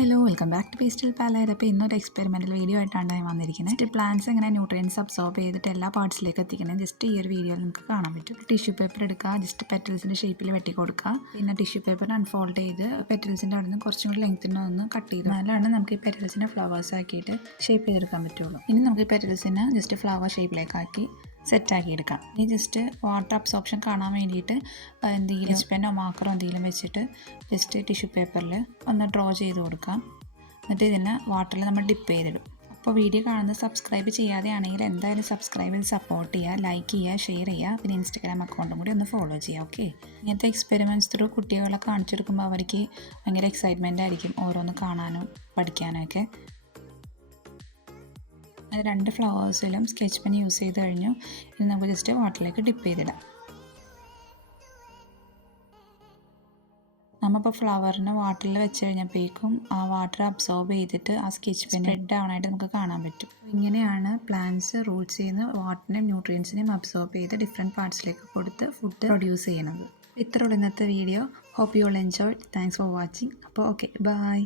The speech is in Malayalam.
Hello welcome back to Pastel Palette. അപ്പോൾ ഇന്നൊരു എക്സ്പെരിമെൻ്റൽ വീഡിയോ ആയിട്ടാണ് ഞാൻ വന്നിരിക്കുന്നത്. ജസ്റ്റ് പ്ലാന്റ്സ് എങ്ങനെ ന്യൂട്രിയൻസ് അബ്സോർബ് ചെയ്തിട്ട് എല്ലാ പാർട്സിലേക്ക് എത്തിക്കണം ജസ്റ്റ് ഈ ഒരു വീഡിയോയിൽ നമുക്ക് കാണാൻ പറ്റും. ടിഷ്യൂ പേപ്പർ എടുക്കുക, ജസ്റ്റ് പെറ്റൽസിൻ്റെ ഷേപ്പിൽ വെട്ടി കൊടുക്കുക. പിന്നെ ടിഷ്യൂ പേപ്പർ അൺഫോൾഡ് ചെയ്ത് പെറ്റൽസിൻ്റെ അവിടെ നിന്ന് കുറച്ചും കൂടി ലെങ്ത്തിൻ്റെ ഒന്ന് കട്ട് ചെയ്ത് എന്നാലാണ് നമുക്ക് ഈ പെറ്റൽസിനെ ഫ്ലവേഴ്സ് ആക്കിയിട്ട് ഷേപ്പ് ചെയ്തെടുക്കാൻ പറ്റുള്ളൂ. ഇനി നമുക്ക് ഈ പെറ്റൽസിനെ ജസ്റ്റ് ഫ്ലവർ ഷേപ്പിലേക്കാക്കി സെറ്റാക്കി എടുക്കാം. ഇനി ജസ്റ്റ് വാട്ടർ അബ്സോർപ്ഷൻ കാണാൻ വേണ്ടിയിട്ട് എന്തെങ്കിലും സ്കെച്ച് പെന്നോ മാർക്കറോ എന്തെങ്കിലും വെച്ചിട്ട് ജസ്റ്റ് ടിഷ്യൂ പേപ്പറിൽ ഒന്ന് ഡ്രോ ചെയ്ത് കൊടുക്കാം. എന്നിട്ട് ഇതിനെ വാട്ടറിൽ നമ്മൾ ഡിപ്പ് ചെയ്തിടും. അപ്പോൾ വീഡിയോ കാണുന്നത് സബ്സ്ക്രൈബ് ചെയ്യാതെയാണെങ്കിൽ എന്തായാലും സബ്സ്ക്രൈബ് ചെയ്ത് സപ്പോർട്ട് ചെയ്യുക, ലൈക്ക് ചെയ്യുക, ഷെയർ ചെയ്യുക. പിന്നെ ഇൻസ്റ്റാഗ്രാം അക്കൗണ്ടും കൂടി ഒന്ന് ഫോളോ ചെയ്യുക. ഓക്കെ, ഇങ്ങനത്തെ എക്സ്പെരിമെൻറ്റ്സ് ത്രൂ കുട്ടികളെ കാണിച്ചെടുക്കുമ്പോൾ അവർക്ക് ഭയങ്കര എക്സൈറ്റ്മെൻ്റ് ആയിരിക്കും ഓരോന്ന് കാണാനും പഠിക്കാനും ഒക്കെ. അത് 2 ഫ്ലവേഴ്സിലും സ്കെച്ച് പെൻ യൂസ് ചെയ്ത് കഴിഞ്ഞു. ഇനി നമുക്ക് ജസ്റ്റ് വാട്ടറിലേക്ക് ഡിപ്പ് ചെയ്തിടാം. നമ്മളിപ്പോൾ ഫ്ലവറിന് വാട്ടറിൽ വെച്ച് കഴിഞ്ഞപ്പോഴേക്കും ആ വാട്ടർ അബ്സോർബ് ചെയ്തിട്ട് ആ സ്കെച്ച് പെൻ സ്പ്രെഡ് ആവാനായിട്ട് നമുക്ക് കാണാൻ പറ്റും. ഇങ്ങനെയാണ് പ്ലാന്റ്സ് റൂട്ട്സിൽ നിന്ന് വാട്ടറിനെയും ന്യൂട്രിയൻസിനെയും അബ്സോർബ് ചെയ്ത് ഡിഫറെൻറ്റ് പാർട്സിലേക്ക് കൊടുത്ത് ഫുഡ് പ്രൊഡ്യൂസ് ചെയ്യുന്നത്. ഇത്രയുള്ള ഇന്നത്തെ video. Hope you all enjoy. Thanks for watching. അപ്പോൾ ഓക്കെ, ബൈ.